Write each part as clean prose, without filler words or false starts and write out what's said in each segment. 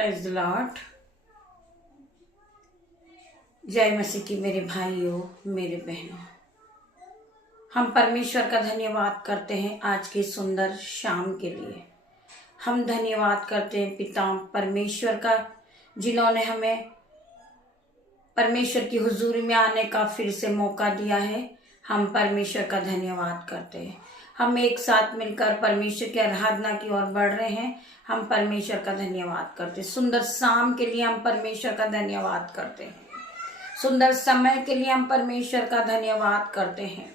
Praise the Lord. जय मसीह की मेरे भाइयों, मेरे बहनों, हम परमेश्वर का धन्यवाद करते हैं आज की सुंदर शाम के लिए। हम धन्यवाद करते हैं पिता परमेश्वर का, जिन्होंने हमें परमेश्वर की हुजूरी में आने का फिर से मौका दिया है। हम परमेश्वर का धन्यवाद करते हैं। हम एक साथ मिलकर परमेश्वर की आराधना की ओर बढ़ रहे हैं। हम परमेश्वर का धन्यवाद करते हैं। सुंदर शाम के लिए हम परमेश्वर का धन्यवाद करते हैं। सुंदर समय के लिए हम परमेश्वर का धन्यवाद करते हैं,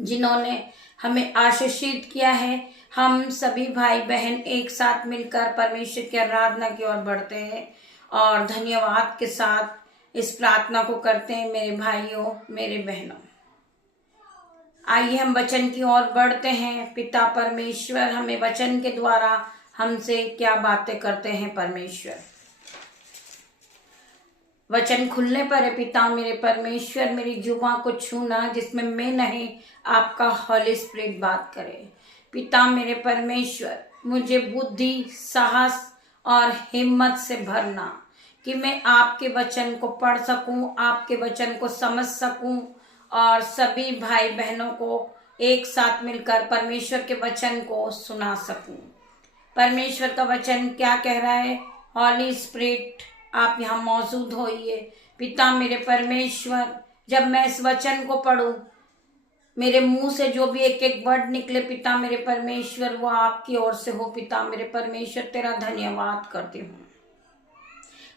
जिन्होंने हमें आशीषित किया है। हम सभी भाई बहन एक साथ मिलकर परमेश्वर की आराधना की ओर बढ़ते हैं और धन्यवाद के साथ इस प्रार्थना को करते हैं। मेरे भाइयों, मेरे बहनों, आइए हम वचन की ओर बढ़ते हैं। पिता परमेश्वर हमें वचन के द्वारा हमसे क्या बातें करते हैं। परमेश्वर वचन खुलने पर है, पिता मेरे परमेश्वर मेरी जुबां को छूना जिसमें मैं नहीं आपका हॉली स्पिरिट बात करे। पिता मेरे परमेश्वर मुझे बुद्धि, साहस और हिम्मत से भरना कि मैं आपके वचन को पढ़ सकूं, आपके वचन को समझ सकूं और सभी भाई बहनों को एक साथ मिलकर परमेश्वर के वचन को सुना सकूं। परमेश्वर का वचन क्या कह रहा है? हॉली स्पिरिट आप यहाँ मौजूद होइए। पिता मेरे परमेश्वर, जब मैं इस वचन को पढ़ूं, मेरे मुंह से जो भी एक एक वर्ड निकले पिता मेरे परमेश्वर, वो आपकी ओर से हो। पिता मेरे परमेश्वर तेरा धन्यवाद करती हूँ।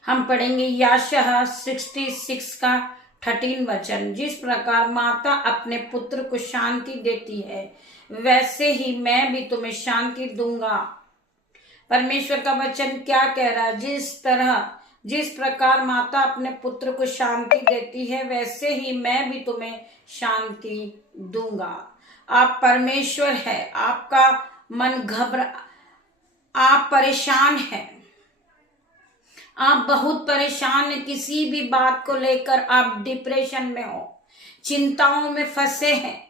हम पढ़ेंगे यशायाह 66 का 13 वचन। जिस प्रकार माता अपने पुत्र को शांति देती है, वैसे ही मैं भी तुम्हें शांति दूंगा। परमेश्वर का वचन क्या कह रहा है? जिस प्रकार माता अपने पुत्र को शांति देती है, वैसे ही मैं भी तुम्हें शांति दूंगा। आप परमेश्वर है, आपका मन आप परेशान हैं, आप बहुत परेशान हैं। किसी भी बात को लेकर आप डिप्रेशन में हो, चिंताओं में फंसे हैं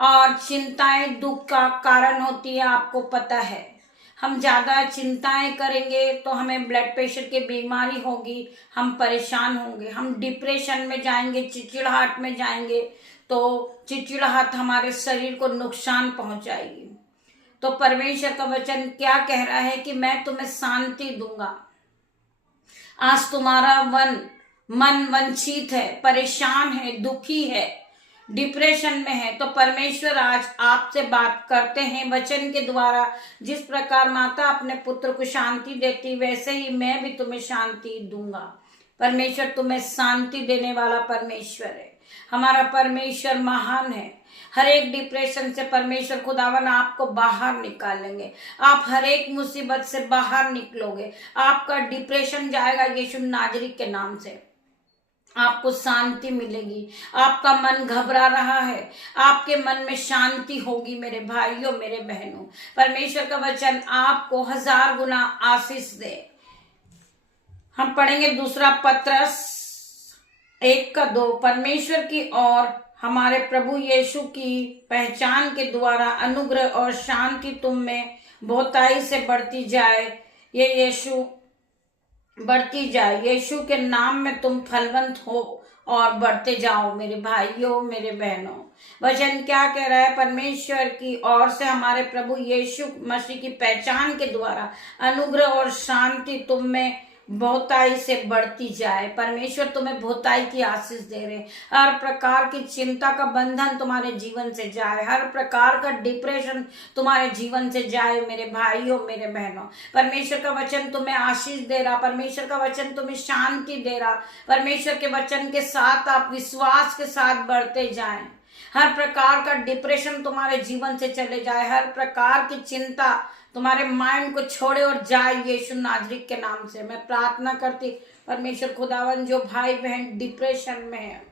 और चिंताएं दुख का कारण होती है। आपको पता है, हम ज्यादा चिंताएं करेंगे तो हमें ब्लड प्रेशर की बीमारी होगी, हम परेशान होंगे, हम डिप्रेशन में जाएंगे, चिड़चिड़ाहट में जाएंगे तो चिड़चिड़ाहट हमारे शरीर को नुकसान पहुंचाएगी। तो परमेश्वर का वचन क्या कह रहा है कि मैं तुम्हें शांति दूंगा। आज तुम्हारा मन वंचित है, परेशान है, दुखी है, डिप्रेशन में है, तो परमेश्वर आज आपसे बात करते हैं वचन के द्वारा। जिस प्रकार माता अपने पुत्र को शांति देती, वैसे ही मैं भी तुम्हें शांति दूंगा। परमेश्वर तुम्हें शांति देने वाला परमेश्वर है। हमारा परमेश्वर महान है। हर एक डिप्रेशन से परमेश्वर खुदावन आपको बाहर निकालेंगे। आप हर एक मुसीबत से बाहर निकलोगे। आपका डिप्रेशन जाएगा यीशु नाजरी के नाम से। आपको शांति मिलेगी। आपका मन घबरा रहा है, आपके मन में शांति होगी। मेरे भाइयों, मेरे बहनों, परमेश्वर का वचन आपको 1000 गुना आशीष दे। हम पढ़ेंगे दूसरा पत्रस 1:2। परमेश्वर की और हमारे प्रभु यीशु की पहचान के द्वारा अनुग्रह और शांति तुम में बहुताई से बढ़ती जाए। बढ़ती जाए। यीशु के नाम में तुम फलवंत हो और बढ़ते जाओ। मेरे भाइयों, मेरे बहनों, वचन क्या कह रहा है? परमेश्वर की ओर से हमारे प्रभु यीशु मसीह की पहचान के द्वारा अनुग्रह और शांति तुम में बहुताई से बढ़ती जाए। परमेश्वर तुम्हें बहुताई की आशीष दे रहे। हर प्रकार की चिंता का बंधन तुम्हारे जीवन से जाए, हर प्रकार का डिप्रेशन तुम्हारे जीवन से जाए। मेरे भाइयों, मेरे बहनों, परमेश्वर का वचन तुम्हें आशीष दे रहा, परमेश्वर का वचन तुम्हें शांति दे रहा। परमेश्वर के वचन के साथ आप विश्वास के साथ बढ़ते जाएं। हर प्रकार का डिप्रेशन तुम्हारे जीवन से चले जाए, हर प्रकार की चिंता तुम्हारे माइंड को छोड़े और जाए यीशु नाजरी के नाम से। मैं प्रार्थना करती परमेश्वर खुदावन, जो भाई बहन डिप्रेशन में है,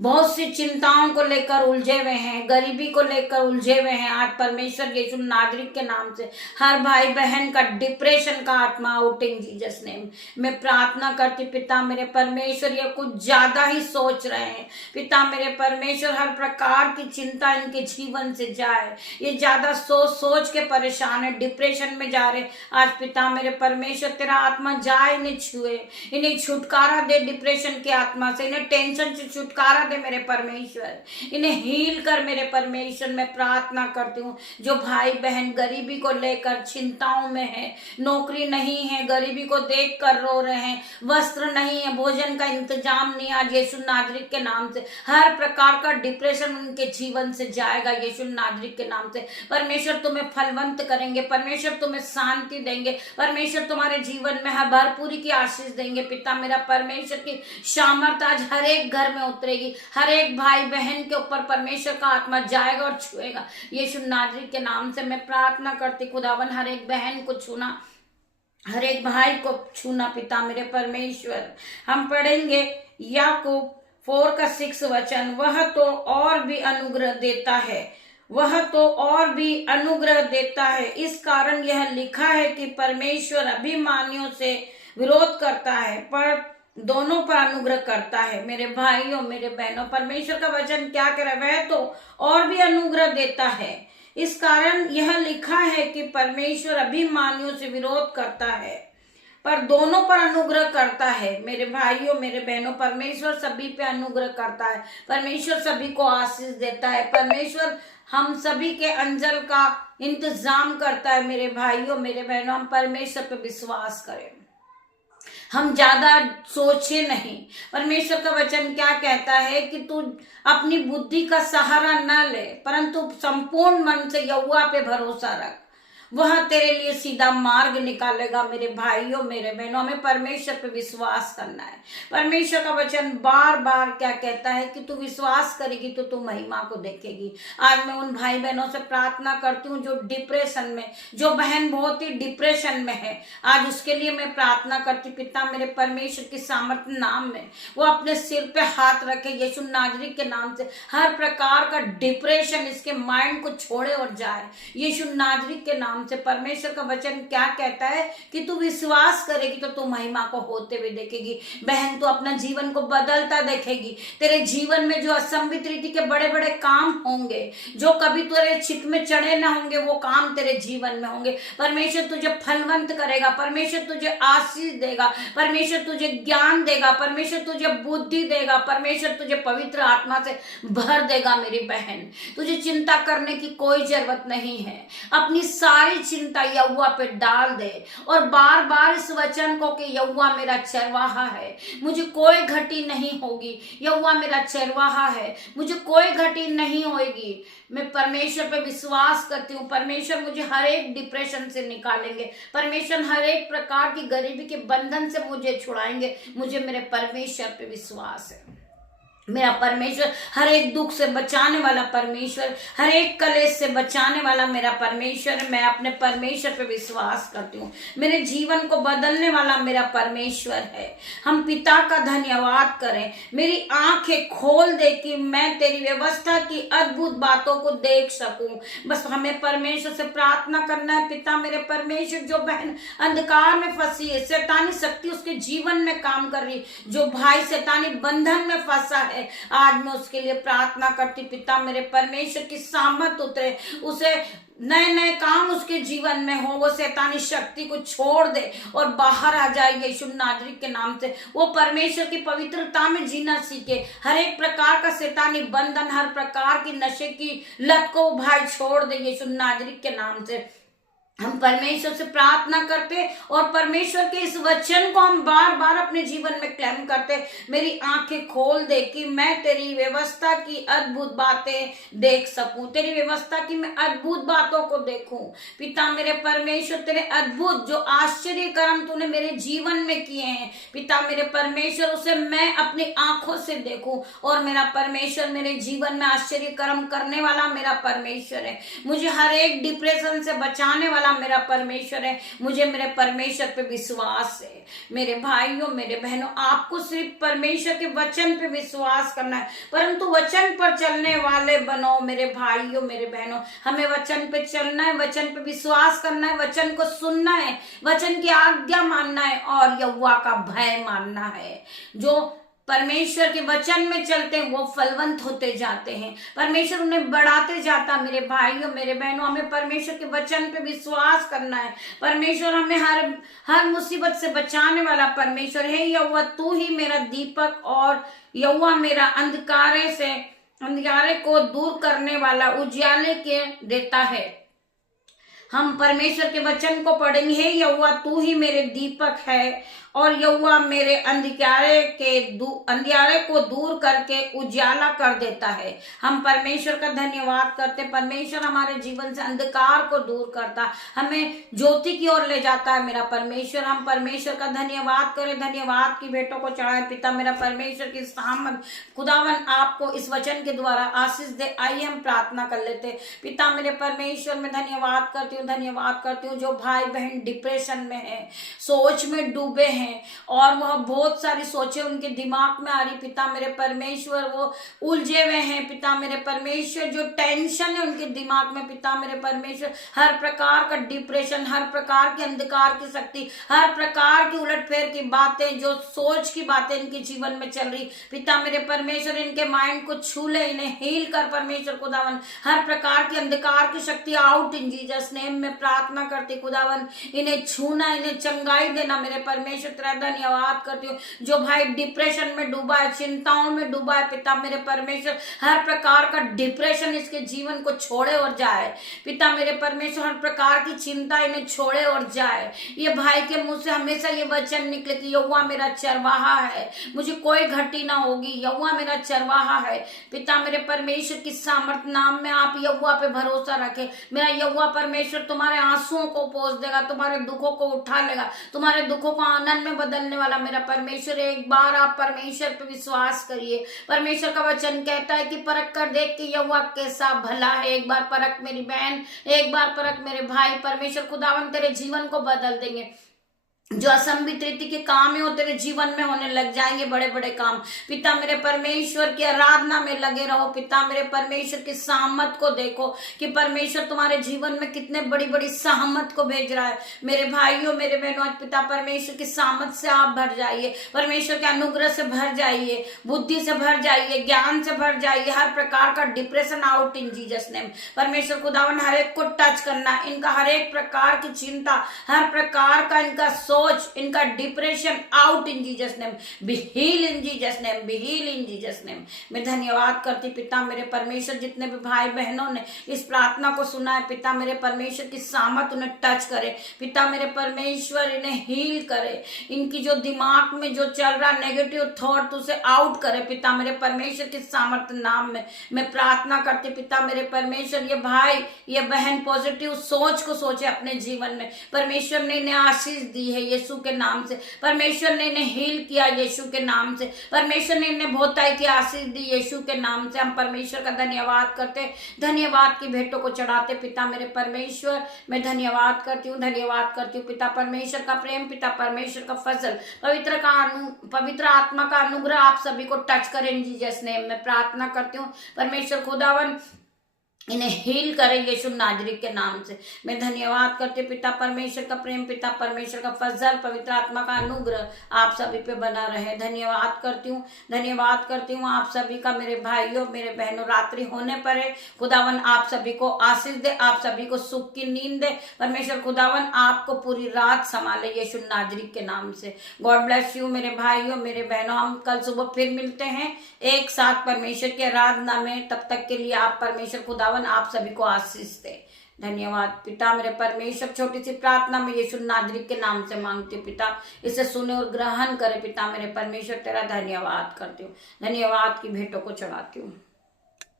बहुत सी चिंताओं को लेकर उलझे हुए हैं, गरीबी को लेकर उलझे हुए हैं, आज परमेश्वर यीशु नाजरीत के नाम से हर भाई बहन का डिप्रेशन का आत्मा आउट इन जीसस नेम। मैं प्रार्थना करती पिता मेरे परमेश्वर, ये कुछ ज्यादा ही सोच रहे हैं पिता मेरे परमेश्वर, हर प्रकार की चिंता इनके जीवन से जाए। ये ज्यादा सोच सोच के परेशान है, डिप्रेशन में जा रहे। आज पिता मेरे परमेश्वर तेरा आत्मा जाए, इन्हें छुए, इन्हें छुटकारा दे डिप्रेशन के आत्मा से, इन्हें टेंशन से छुटकारा दे मेरे परमेश्वर, इन्हें हील कर मेरे परमेश्वर। मैं प्रार्थना करती हूँ जो भाई बहन गरीबी को लेकर चिंताओं में है, नौकरी नहीं है, गरीबी को देख कर रो रहे हैं, वस्त्र नहीं है, भोजन का इंतजाम नहीं, आज यीशु नाजरीत के नाम से हर प्रकार का डिप्रेशन उनके जीवन से जाएगा यीशु नाजरीत के नाम से। परमेश्वर तुम्हें फलवंत करेंगे, परमेश्वर तुम्हें शांति देंगे, परमेश्वर तुम्हारे जीवन में हर भरपूरी की आशीष देंगे। पिता मेरा परमेश्वर की सामर्थ आज हर एक घर में उतरेगी, हर एक भाई बहन के ऊपर परमेश्वर का आत्मा जाएगा और छुएगा यीशु नाजरीत के नाम से। मैं प्रार्थना करती खुदावन हर एक बहन को छूना, हर एक भाई को छूना पिता मेरे परमेश्वर। हम पढ़ेंगे याकूब 4:6 वचन, वह तो और भी अनुग्रह देता है, वह तो और भी अनुग्रह देता है। इस कारण यह लिखा है कि परमेश्वर अभिमानियों से विरोध करता है पर दोनों पर अनुग्रह करता है। मेरे भाइयों मेरे बहनों, परमेश्वर का वचन क्या कह रहा है, वह तो और भी अनुग्रह देता है। इस कारण यह लिखा है कि परमेश्वर अभिमानियों से विरोध करता है पर दोनों पर अनुग्रह करता है। मेरे भाइयों मेरे बहनों, परमेश्वर सभी पे अनुग्रह करता है, परमेश्वर सभी को आशीष देता है, परमेश्वर हम सभी के अंजल का इंतजाम करता है। मेरे भाइयों मेरे बहनों, हम परमेश्वर पे विश्वास करें, हम ज्यादा सोचे नहीं। परमेश्वर का वचन क्या कहता है कि तू अपनी बुद्धि का सहारा न ले परंतु संपूर्ण मन से यहोवा पे भरोसा रख, वह तेरे लिए सीधा मार्ग निकालेगा। मेरे भाइयों मेरे बहनों, हमें परमेश्वर पे विश्वास करना है। परमेश्वर का वचन बार बार क्या कहता है कि तू विश्वास करेगी तो तू महिमा को देखेगी। आज मैं उन भाई बहनों से प्रार्थना करती हूँ जो डिप्रेशन में, जो बहन बहुत ही डिप्रेशन में है, आज उसके लिए मैं प्रार्थना करती पिता मेरे परमेश्वर की सामर्थ्य नाम में वो अपने सिर पे हाथ रखे यीशु नाजरीत के नाम से। हर प्रकार का डिप्रेशन इसके माइंड को छोड़े और जाए यीशु नाजरीत के नाम से। परमेश्वर का वचन क्या कहता है कि तू विश्वास करेगी तो तू महिमा को होते हुए देखेगी। बहन तू अपना जीवन को बदलता देखेगी। तेरे जीवन में जो असंभित रीति के बड़े बड़े काम होंगे, जो कभी तेरे चित में चढ़े ना होंगे, वो काम तेरे जीवन में होंगे। परमेश्वर तुझे फलवंत करेगा, परमेश्वर तुझे आशीष देगा, परमेश्वर तुझे ज्ञान देगा, परमेश्वर तुझे बुद्धि देगा, परमेश्वर तुझे पवित्र आत्मा से भर देगा। मेरी बहन तुझे चिंता करने की कोई जरूरत नहीं है, अपनी सारी चिंता यहोवा पे डाल दे और बार बार इस वचन को कि यहोवा मेरा चरवाहा है, मुझे कोई घटी नहीं होगी, यहोवा मेरा चरवाहा है, मुझे कोई घटी नहीं होगी। मैं परमेश्वर पे विश्वास करती हूँ, परमेश्वर मुझे हर एक डिप्रेशन से निकालेंगे, परमेश्वर हर एक प्रकार की गरीबी के बंधन से मुझे छुड़ाएंगे। मुझे मेरे परमेश्वर पे विश्वास है। मेरा परमेश्वर हर एक दुख से बचाने वाला परमेश्वर, हर एक कलेश से बचाने वाला मेरा परमेश्वर। मैं अपने परमेश्वर पे विश्वास करती हूँ, मेरे जीवन को बदलने वाला मेरा परमेश्वर है। हम पिता का धन्यवाद करें। मेरी आंखें खोल दे कि मैं तेरी व्यवस्था की अद्भुत बातों को देख सकूं। बस हमें परमेश्वर से प्रार्थना करना है। पिता मेरे परमेश्वर, जो बहन अंधकार में फंसी है, शैतानी शक्ति उसके जीवन में काम कर रही, जो भाई शैतानी बंधन में फंसा है, आज मैं उसके लिए प्रार्थना करती पिता मेरे परमेश्वर की सामर्थ उतरे, उसे नए नए काम उसके जीवन में हो, वो शैतानी शक्ति को छोड़ दे और बाहर आ जाए यीशु नाजरीत के नाम से। वो परमेश्वर की पवित्रता में जीना सीखे, हर एक प्रकार का शैतानी बंधन, हर प्रकार की नशे की लत को भाई छोड़ दे यीशु नाजरीत के नाम से। हम परमेश्वर से प्रार्थना करते और परमेश्वर के इस वचन को हम बार बार अपने जीवन में क्लेम करते, मेरी आंखें खोल दे कि मैं तेरी व्यवस्था की अद्भुत बातें देख सकूं, तेरी व्यवस्था की मैं अद्भुत बातों को देखूं। पिता मेरे परमेश्वर, तेरे अद्भुत जो आश्चर्य कर्म तूने मेरे जीवन में किए हैं पिता मेरे परमेश्वर, उसे मैं अपनी आंखों से देखूं। और मेरा परमेश्वर मेरे जीवन में आश्चर्य कर्म करने वाला मेरा परमेश्वर है। मुझे हर एक डिप्रेशन से बचाने वाला वाला मेरा परमेश्वर है। मुझे मेरे परमेश्वर पे विश्वास है। मेरे भाइयों मेरे बहनों, आपको सिर्फ परमेश्वर के वचन पे विश्वास करना है, परंतु वचन पर चलने वाले बनो मेरे भाइयों मेरे बहनों। हमें वचन पे चलना है, वचन पे विश्वास करना है, वचन को सुनना है, वचन की आज्ञा मानना है और यहोवा का भय मानना है। जो परमेश्वर के वचन में चलते हैं वो फलवंत होते जाते हैं, परमेश्वर उन्हें बढ़ाते जाता। मेरे भाइयों मेरे बहनों, हमें परमेश्वर के वचन पे विश्वास करना है। परमेश्वर हमें हर मुसीबत से बचाने वाला परमेश्वर है। यहोवा तू ही मेरा दीपक और यहोवा मेरा अंधियारे को दूर करने वाला उजियाले के देता है। हम परमेश्वर के वचन को पढ़ेंगे। यहोवा तू ही मेरे दीपक है और यहोवा मेरे अंधियारे को दूर करके उजाला कर देता है। हम परमेश्वर का धन्यवाद करते। परमेश्वर हमारे जीवन से अंधकार को दूर करता, हमें ज्योति की ओर ले जाता है मेरा परमेश्वर। हम परमेश्वर का धन्यवाद करें, धन्यवाद की भेंटों को चढ़ाए। पिता मेरा परमेश्वर की सामर्थ खुदावन आपको इस वचन के द्वारा आशीष दे। आइए हम प्रार्थना कर लेते। पिता मेरे परमेश्वर में धन्यवाद करती हूँ जो भाई बहन डिप्रेशन में है, सोच में डूबे हैं और वह बहुत सारी सोचें उनके दिमाग में आ रही। पिता मेरे परमेश्वर वो उलझे हुए हैं। पिता मेरे परमेश्वर जो टेंशन है उनके दिमाग में, पिता मेरे परमेश्वर हर प्रकार का डिप्रेशन, हर प्रकार की अंधकार की शक्ति, हर प्रकार की उलटफेर की बातें, जो सोच की बातें इनके जीवन में चल रही, पिता मेरे परमेश्वर इनके माइंड को छू ले, इन्हें हील कर परमेश्वर खुदावन। हर प्रकार की अंधकार की शक्ति आउट इन जीसस नेम में प्रार्थना करती खुदावन। इन्हें छूना, इन्हें चंगाई देना मेरे परमेश्वर। तेरा धन्यवाद करती हूँ जो भाई डिप्रेशन में डूबा है, चिंताओं में डूबा है, पिता मेरे परमेश्वर हर प्रकार का डिप्रेशन इसके जीवन को छोड़े और जाए। पिता मेरे परमेश्वर हर प्रकार की चिंता इन्हें छोड़े और जाए। ये भाई के मुंह से हमेशा ये वचन निकले कि यहोवा मेरा चरवाहा है, मुझे कोई घटी ना होगी। यहोवा मेरा चरवाहा है। पिता मेरे परमेश्वर की सामर्थ नाम में आप यहोवा पे भरोसा रखे। मेरा यहोवा परमेश्वर तुम्हारे आंसुओं को पोंछ देगा, तुम्हारे दुखों को उठा लेगा, तुम्हारे दुखों को आनंद में बदलने वाला मेरा परमेश्वर। एक बार आप परमेश्वर पे विश्वास करिए। परमेश्वर का वचन कहता है कि परख कर देख कि यहोवा कैसा भला है। एक बार परख मेरी बहन, एक बार परख मेरे भाई। परमेश्वर खुदावन तेरे जीवन को बदल देंगे। जो असंभित रीति के काम है वो तेरे जीवन में होने लग जाएंगे, बड़े बड़े काम। पिता मेरे परमेश्वर की आराधना में लगे रहो। पिता मेरे परमेश्वर की सहमत को देखो कि परमेश्वर तुम्हारे जीवन में कितने बड़ी बड़ी सहमत को भेज रहा है। मेरे भाइयों मेरे बहनों, आज पिता परमेश्वर की सहमत से आप भर जाइए, परमेश्वर के अनुग्रह से भर जाइए, बुद्धि से भर जाइए, ज्ञान से भर जाइए। हर प्रकार का depression out in Jesus name. परमेश्वर खुदावन हर एक को टच करना, इनका हर एक प्रकार की चिंता, हर प्रकार का इनका सोच, इनका depression out in Jesus name. Be heal in Jesus name, be heal in Jesus name. मैं धन्यवाद करती पिता मेरे परमेश्वर जितने भी भाई बहनों ने इस प्रार्थना को सुना है, पिता मेरे परमेश्वर की सामर्थ उन्हें टच करे। पिता मेरे परमेश्वर इन्हें हील करे, इनकी जो दिमाग में जो चल रहा नेगेटिव थॉट उसे आउट करे। पिता मेरे परमेश्वर की सामर्थ नाम में मैं प्रार्थना करती पिता मेरे परमेश्वर ये भाई ये बहन पॉजिटिव सोच को सोचे अपने जीवन में। परमेश्वर ने इन्हें आशीष दी है यीशु के नाम से। परमेश्वर ने इन्हें हील किया यीशु के नाम से। परमेश्वर ने इन्हें बहुताई की आशीष दी यीशु के नाम से। हम परमेश्वर का धन्यवाद करते, धन्यवाद की भेंटों को चढ़ाते। पिता मेरे परमेश्वर मैं धन्यवाद करती हूँ पिता परमेश्वर का प्रेम, पिता परमेश्वर का फजल, पवित्र आत्मा का अनुग्रह आप सभी को टच करें इन जीसस नेम में प्रार्थना करती हूँ। परमेश्वर खुदावन इन्हें हील करें यीशु नाजरी के नाम से। मैं धन्यवाद करती हूँ पिता परमेश्वर का प्रेम, पिता परमेश्वर का फजल, पवित्र आत्मा का अनुग्रह आप सभी पे बना रहे। धन्यवाद करती हूँ आप सभी का। मेरे भाइयों मेरे बहनों, रात्रि होने पर है, खुदावन आप सभी को आशीष दे, आप सभी को सुख की नींद दे। परमेश्वर खुदावन आपको पूरी रात संभाले यीशु नाजरी के नाम से। गॉड ब्लेस यू मेरे भाइयों मेरे बहनों। हम कल सुबह फिर मिलते हैं एक साथ परमेश्वर की आराधना में। तब तक के लिए आप परमेश्वर खुदावन आप सभी को आशीष दे। धन्यवाद पिता मेरे परमेश्वर। छोटी सी प्रार्थना में यीशु नाजरी के नाम से मांगती हूँ पिता, इसे सुने और ग्रहण करे। पिता मेरे परमेश्वर तेरा धन्यवाद करती हूँ, धन्यवाद की भेंटों को चढ़ाती हूँ।